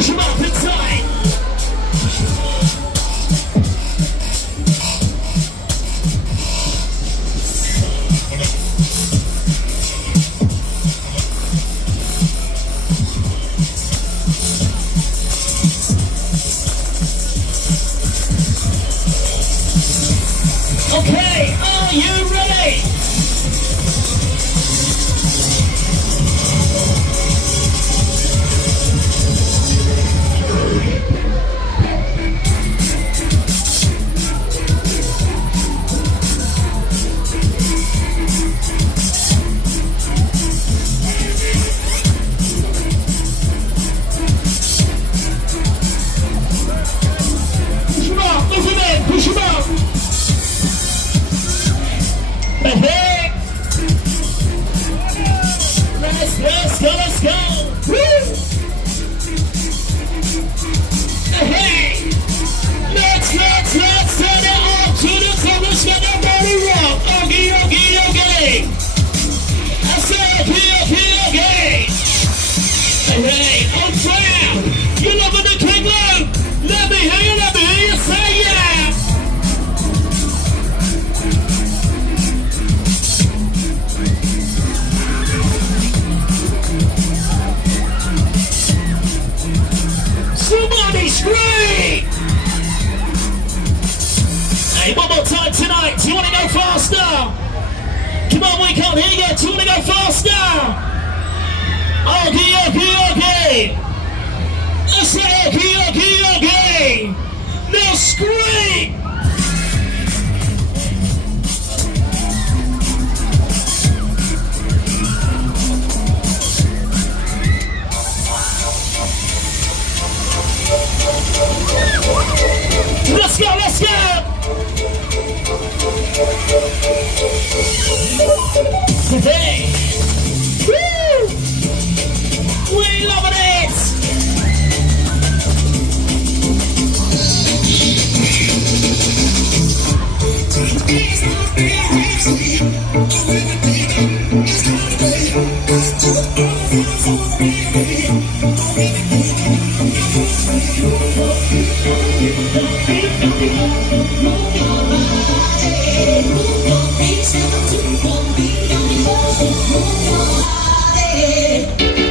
Push them up inside. Okay, are you ready? Push them up, look at them, push them up. Hey, let's go. Woo! Hey, let's turn it up to the top. Let's get that body rock. Okay. I said okay. Hey, Offride, you loving the king loop? Let me hear you say yeah. Somebody scream! Hey, one more time tonight. Do you want to go faster? Come on, we can't hear you. Do you want to go faster? Okay. I said okay. Now scream! Let's go! Today, woo! We loving it! Move your body.